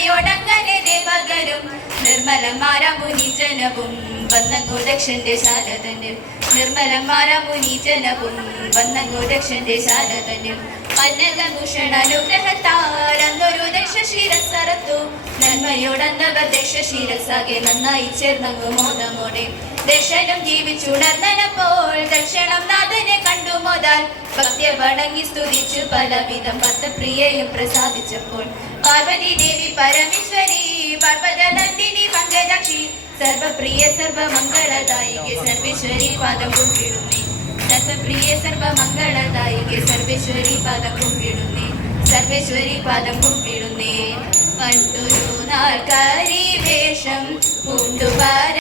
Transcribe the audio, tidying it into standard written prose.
നന്മയോടങ്ങനെ ദേവകരും നിർമ്മലന്മാരാ മുനിജനവും വന്നങ്ങു ദക്ഷന്റെ ശാരദനിൽ നിർമ്മലന്മാരാ മുനിജനവും വന്നങ്ങു ദക്ഷന്റെ ശാരദനിൽ അന്നകഭൂഷണാനുഗ്രഹത്താൽ അന്നൊരു ദക്ഷശിരസറത്തു നന്മയോടന്നവർ ദക്ഷശിരസാകെ നന്നായി ചേർന്നങ്ങു മോദമോടെ ദക്ഷനും ജീവിച്ചുണർന്നപ്പോൾ ദക്ഷണം നാഥനെ കണ്ടു മോദാൽ ഭക്തിയെ വണങ്ങി സ്തുതിച്ചു പലവിധം ഭക്തപ്രിയയും പ്രസാദിച്ചപ്പോൾ പാർവതി ദേവി പരമേശ്വരി പാർവത നന്ദിനി പങ്കജാക്ഷി സർവപ്രിയ സർവമംഗളദായികെ സർവേശ്വരി പാദം കുമ്പിടുന്നേ സർവപ്രിയ സർവമംഗളദായികെ സർവേശ്വരി പാദം കുമ്പിടുന്നേ സർവേശ്വരി പാദം കുമ്പിടുന്നേ പണ്ടൊരു നാൾ കരിവേഷം പൂണ്ടുപാര